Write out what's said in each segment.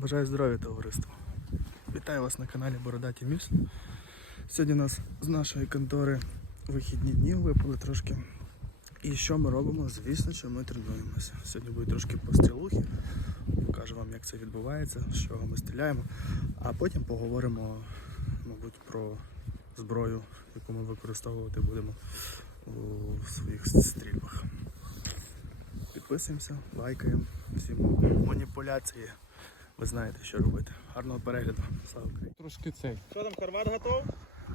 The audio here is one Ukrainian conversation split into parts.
Бажаю здоров'я, товариство. Вітаю вас на каналі Бородаті Міс. Сьогодні у нас з нашої контори вихідні дні випали трошки. І що ми робимо? Звісно, що ми тренуємося. Сьогодні буде трошки пострілухи. Покажу вам, як це відбувається, з чого ми стріляємо. А потім поговоримо, мабуть, про зброю, яку ми використовувати будемо у своїх стрільбах. Підписуємося, лайкаємо. Всі маніпуляції. Ви знаєте, що робити. Гарного перегляду. Слава Україні. Трошки цей. Що там, Хорват готов?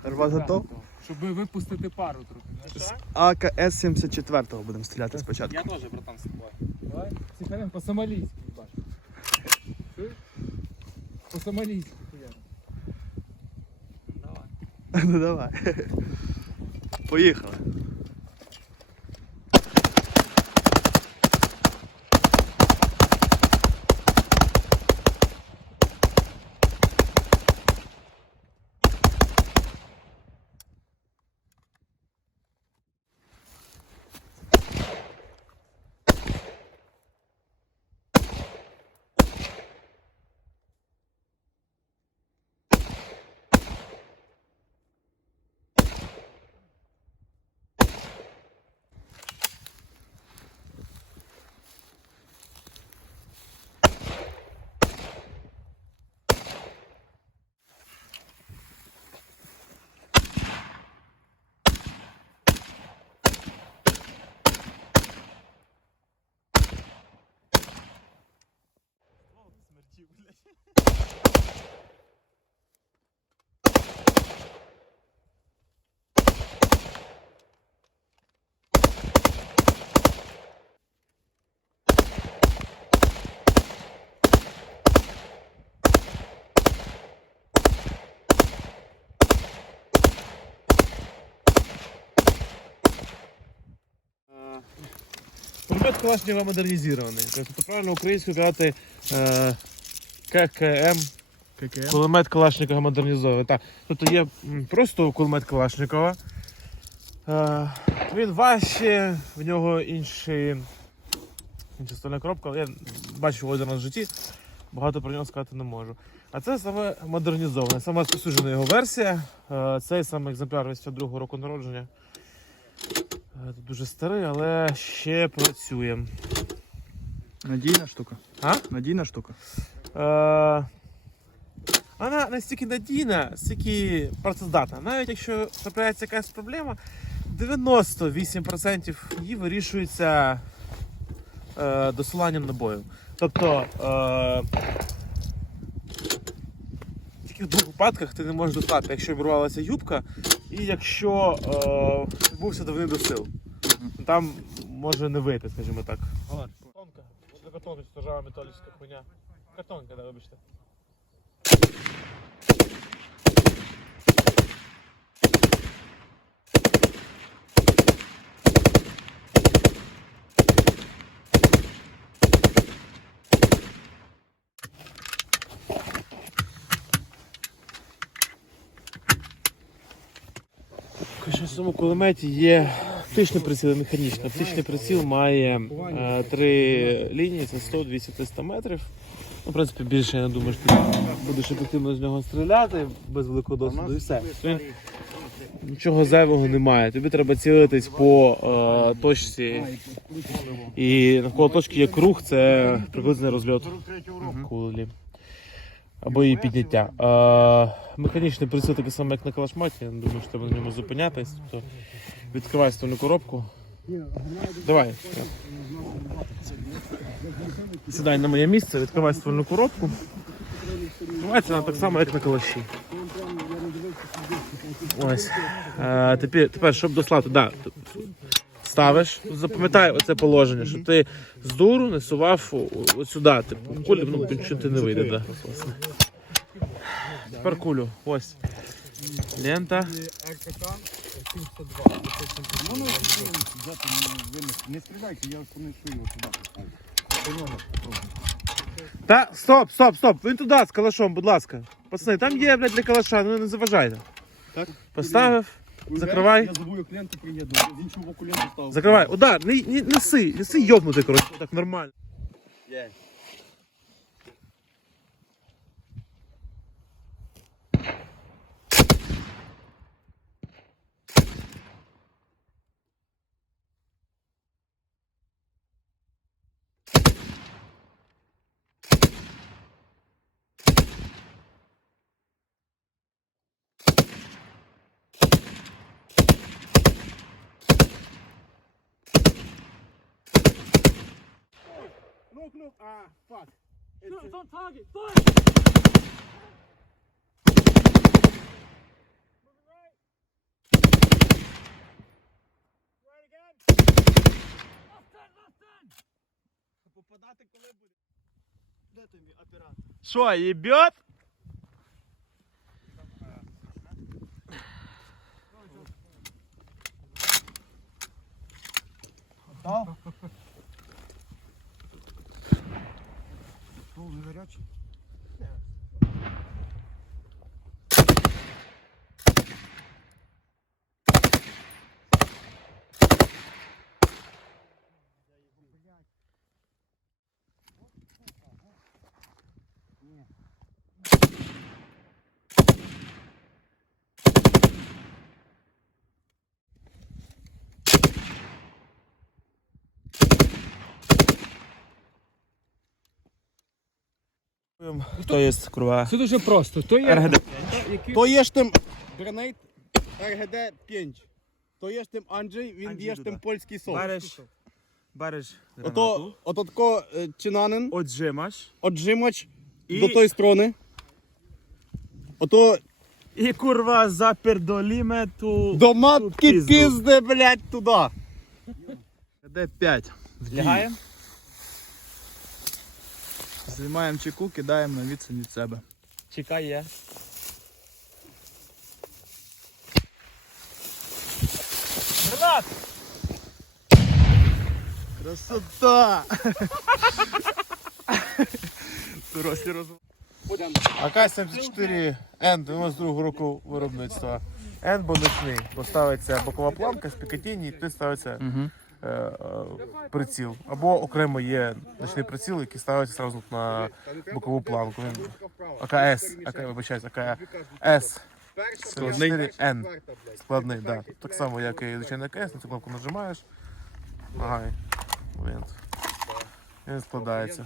Рват готов? Щоб випустити пару трохи. Що? АКС 74 будемо стріляти спочатку. Я теж, братан, з тобою. Давай. Психарем по-сомалійськи, бач. Чуєш? По-сомалійськи. хуя. Давай. Ну давай. Поїхали. Кулемет Калашникова модернізований. Тобто правильно українською казати е, ККМ. ККМ. Кулемет Калашникова модернізований. Так. Тобто є просто кулемет Калашникова. Е, він важче, в нього інші, інша стальна коробка. Я бачив один раз в житті, багато про нього сказати не можу. А це саме модернізоване, саме розповсюджена його версія. Е, цей саме екземпляр 82 року народження. Е, Тут дуже старий, але ще працює. Надійна штука. А? Надійна штука. Е, вона настільки надійна, стільки працездатна. Навіть якщо трапляється якась проблема, 98% її вирішується е, досиланням набою. Тобто е, тільки в двох випадках ти не можеш достати, якщо обірвалася юбка, і якщо е, відбувся давний досил. Там може не вийти, скажімо так. Картонка. Що картонка, це ржава металічна хуйня. Картонка, да, вибачте. В цьому кулеметі є оптичний приціл механічний. Оптичний приціл має е, три лінії, це 100, 200, 300 метрів. Ну, в принципі, більше я не думаю, що ти будеш ефективно з нього стріляти без великого досвіду і все. Нічого зайвого немає. Тобі треба цілитись по е, точці. І навколо точки є круг, це приблизний розльот кулі. Або її підняття. Е, механічний приціл такий самий, як на калашматі. Я не думаю, що треба на ньому зупинятись. Тобто відкривай ствольну коробку. Давай. Сідай на моє місце, відкривай ствольну коробку. Відкривається вона так само, як на калаші. Ось. Е, тепер, тепер, щоб дослати, да, ставиш, запам'ятай оце положення, що ти з дуру не сюди, типу, кулю, ну ти не вийде, да. Тепер кулю, ось. Лента. Не стріляйте, я понесу його туди. Та, стоп, стоп, стоп, він туди з калашом, будь ласка. Пацани, там є, блядь, для калаша, ну не заважайте. Так? Поставив, Закривай. Я забув, як ленту приїду. З іншого боку ленту став. закривай. Удар, не, не, неси, неси йобнути, коротше, так нормально. Є. Look, look. Ah, fuck. It's on target. Fire! Попадати коли буде. Де ти мій оператор? Що, їбет? Не гарячий. To jest Це дуже просто. То є який- То є ж тим гранейт РГД 5. То є ж тим Анджей, він Анджей є ж тим Дуда. польський сон. Береш, береш Ото, ото тако е, чинанин, отжимаш отжимач І- до тої сторони. Ото і курва запердоліме ту до матки пізду. пізди, блядь, туди. Де 5. Лягаємо? Знімаємо чеку, кидаємо на відстань від себе. Чекай є. Гранат! Красота! Дорослі роз... АК-74 Н 92 року виробництва. Н бо ночний, бо ставиться бокова планка з Пікатіні, і тут ставиться Угу. Е, е, приціл. Або окремо є ночний приціл, який ставиться одразу на бокову планку. АКС, АК, вибачаюсь, АКС. Складний. 4Н. Складний, да. Так само, як і звичайний АКС, на цю кнопку нажимаєш. Ага, момент. Він складається.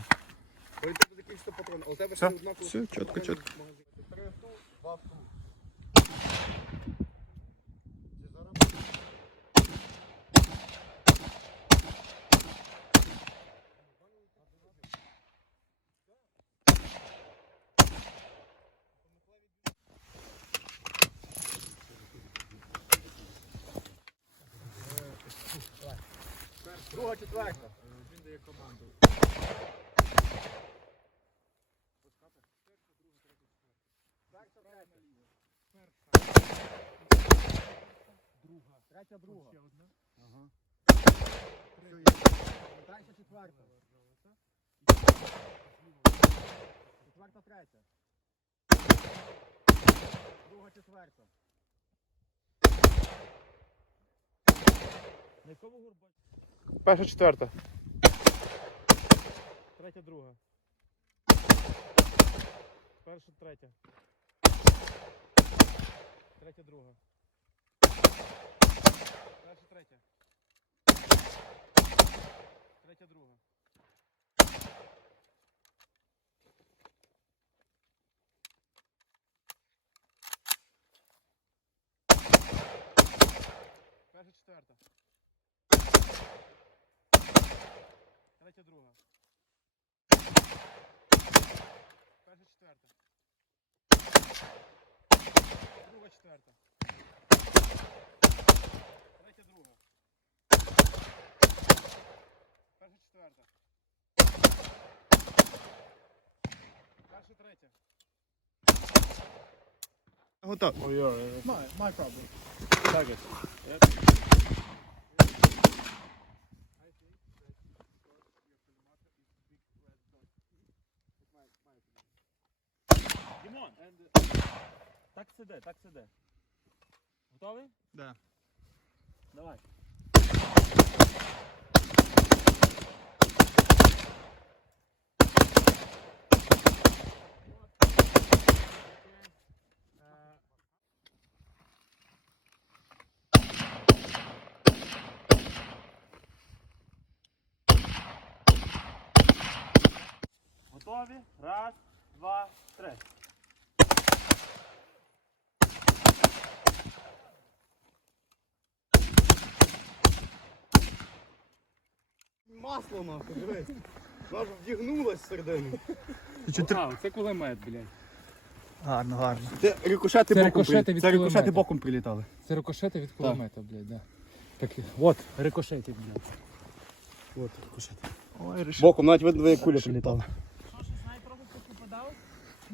Все, чітко, чітко. Третя, друга. Ага. Третя, четверта. Четверта, третя. Друга, четверта. Перша четверта. Третя, друга. Перша, третя. Третя, друга. Перша, третя. Третя, друга. Перша, четверта. Третя, друга. Перша, четверта. Друга, четверта. Третя, друга. Перша, четверта. Перша, третя. Готов. Ой-ой. My, my problem. Так ось. Дімон! Так сиде, так сиде. Готовий? Да. Давай. Готові? Раз, два, три. Масло нахуй, дивись. Вона ж вдягнулась всередину. А, це кулемет, блядь. Гарно, гарно. Це рикошети Це боком, рикошети від це рикошети кулемета. боком прилітали. Це рикошети від кулемета, блядь, да. Так, от, рикошети, блядь. От, рикошети. Ой, рішив. Боком, навіть видно, як куля прилітала.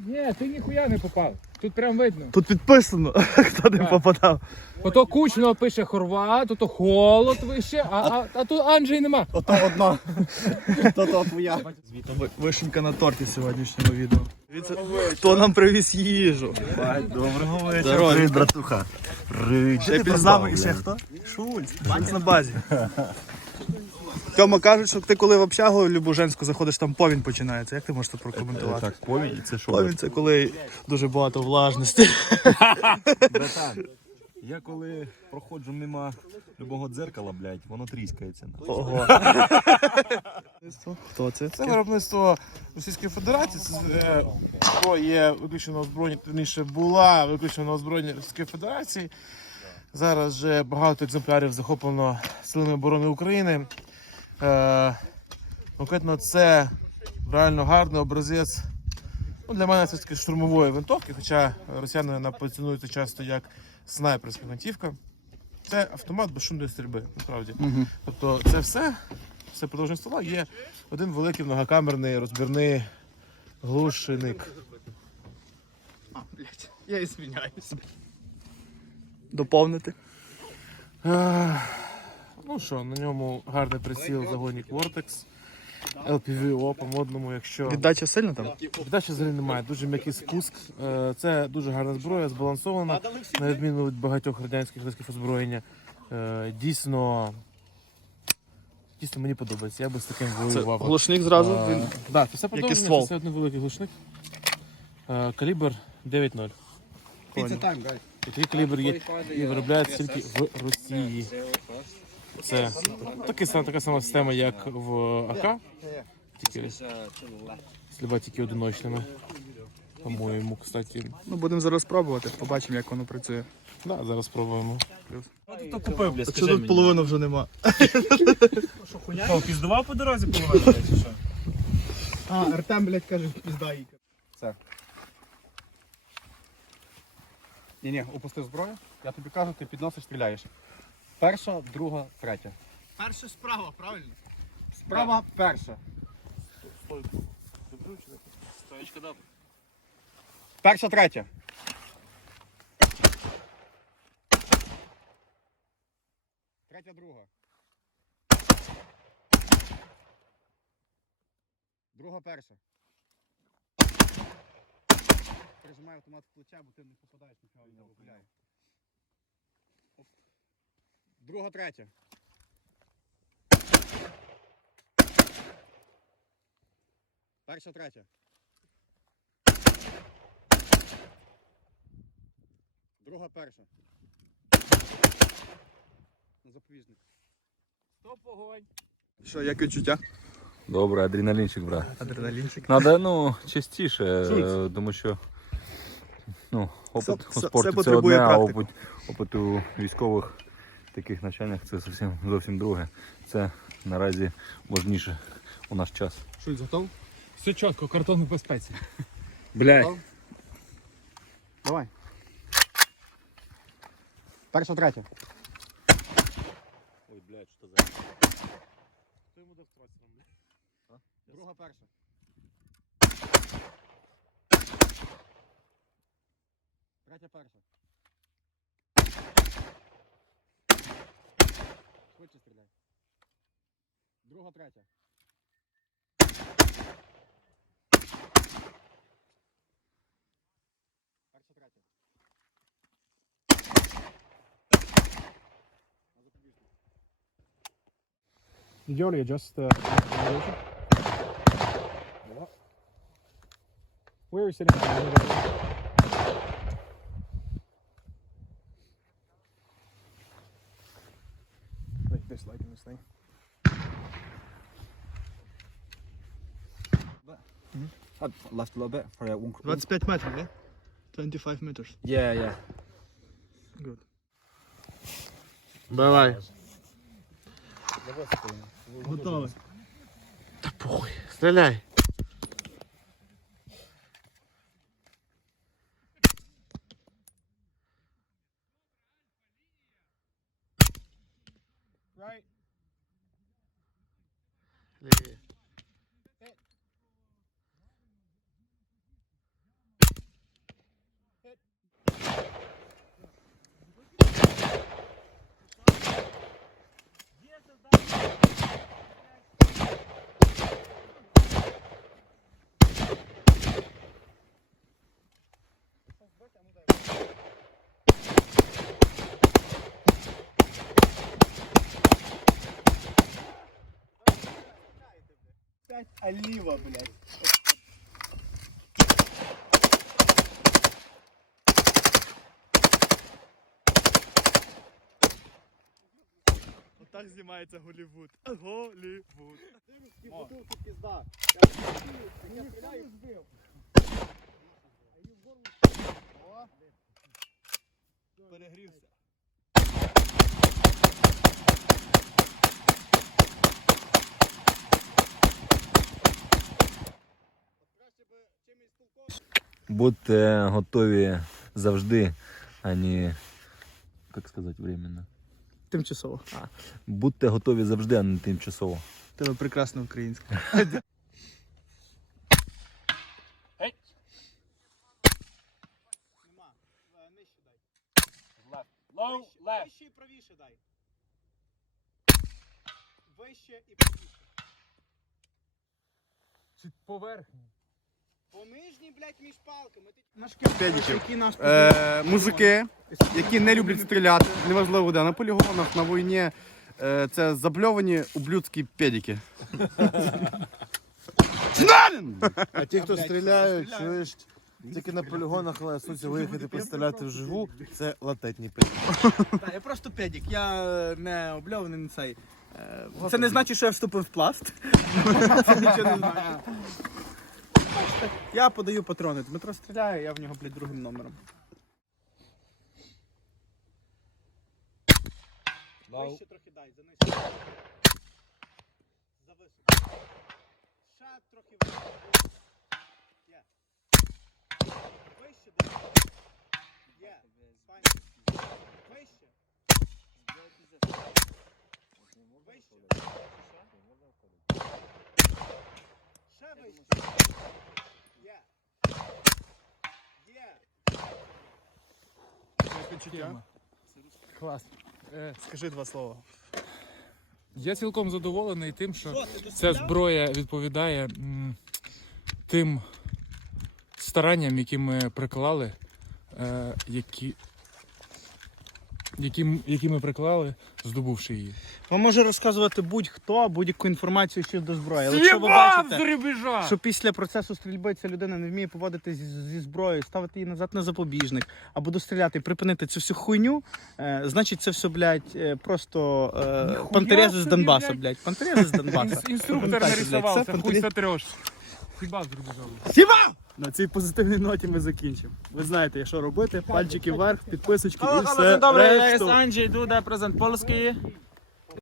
Ні, ти ніхуя не попав. Тут прям видно. Тут підписано, хто не Так. попадав. Ото кучно пише Хорват, ото холод вище, а, а, а тут Анджей нема. Ото одна. То то твоя. Ви- Вишенька на торті сьогоднішнього відео. Дивіться, хто нам привіз їжу? Доброго вечора. Привіт, братуха. Привіт. Нами і ще хто? Шульц. Шульц на базі. Тьома кажуть, що ти коли в общагу любу женську заходиш, там повінь починається. Як ти можеш це прокоментувати? Так, повінь, це що? Повінь це коли дуже багато влажності. Братан, я коли проходжу мимо любого дзеркала, блядь, воно тріскається. Ого. Хто це? Це виробництво Російської Федерації. Це е, є виключено озброєння, точніше була виключено озброєння Російської Федерації. Зараз вже багато екземплярів захоплено силами оборони України. Е, конкретно це реально гарний образець. Ну, для мене це таки штурмової винтовки, хоча росіяни вона позиціонується часто як снайперська гвинтівка. Це автомат безшумної стрільби, насправді. Тобто це все, все продовження стола є один великий многокамерний розбірний глушеник. Я і звиняюся. Доповнити. Ну що, на ньому гарний приціл загонник Vortex. LPVO по-модному, якщо Віддача сильна там? Віддачі взагалі немає, дуже м'який спуск. Е, Це дуже гарна зброя, збалансована, на відміну від багатьох радянських видів озброєння. Е, Дійсно, дійсно мені подобається. Я би з таким воював. глушник зразу. Е, Він... Да, це все ствол. це один великий глушник. Калібр 9.0. Піца. Такий калібр є і виробляється тільки в Росії. Це такий, сам- така сама система, як в АК, тільки сліба тільки одиночними. По-моєму, кстати. Ну, будемо зараз пробувати, побачимо, як воно працює. Да, зараз спробуємо. Хто купив, блядь, Що тут половини вже нема? Що, піздував по дорозі половину, блядь, чи що? А, Артем, блядь, каже, пізда їй. Все. Ні, ні, опустив зброю. Я тобі кажу, ти підносиш, стріляєш. Перша, друга, третя. Перше справа, правильно? Справа перша. Перша, третя. Третя, друга. Друга, перша. Прижимай автомат в плече, бо ти не попадаєш нічого не гуляє. Друга, третя. Перша, третя. Друга, перша. Запобіжник. Стоп, огонь. Що, як відчуття? Добре, адреналінчик, брат. Адреналінчик. Надо, ну, частіше, е, тому що ну, опит Все- у спорті це потребує одне, а практики. опит, опит у військових таких навчаннях це зовсім, зовсім друге. Це наразі важніше у наш час. Шульц, готов? Все чітко, картон в безпеці. Блядь. Давай. Перша, третя. Ой, блядь, що за... Друга, перша. Третя, перша. Швидше стріляй. Друга, третя. Перша, третя. Йолі, just uh, Where are you Left a little bit for uh, one 25 метрів, да? 25 meters. Yeah, yeah. Good. Давай. Готовий. Похуй, стріляй. Лівіє. Олива, блядь. Отак знімається Голівуд. Голівуд. Перегрівся. Будьте готові завжди, а не, як сказати, временно. Тимчасово. Будьте готові завжди, а не тимчасово. Тебе прекрасна українська. Вище і правіше дай. Вище і правіше. Чи поверхні? Е, мужики, які не люблять стріляти, неважливо де, на полігонах, на війні. Е, це забльовані ублюдські педики. А ті, хто стріляють, чуєш, тільки на полігонах ласуться виїхати постріляти вживу, це латентні пи. Так, я просто педик, я е, не обльований не цей. Е, Це не значить, що я вступив в пласт. Це нічого не значить. Бачите, Я подаю патрони. Дмитро стріляє, я в нього, блядь, другим номером. Вище трохи дай, занижу. Зависоко. Ще трохи вище. Є. Вище дай. Є. Файно. Вище. Вище. Ще вище. Є. Є. Тема. Клас. Е, Скажи два слова. Я цілком задоволений тим, що ця зброя відповідає м, тим старанням, які ми приклали, е, які, які, які ми приклали, здобувши її. Вам може розказувати будь-хто будь-яку інформацію щодо зброї. Але якщо ви бачите, що після процесу стрільби ця людина не вміє поводитись зі, зі зброєю, ставити її назад на запобіжник, або достріляти і припинити цю всю хуйню, е, значить це все, блядь, е, просто е, пантерези з собі, Донбаса, блядь. Пантерези з Донбаса. Інструктор нарисувався, хуй сотреш. Хіба зрібіжав. На цій позитивній ноті ми закінчимо. Ви знаєте, що робити. Пальчики вверх, підписочки і Halo, все. halo, dzień dobry, ja решту. jest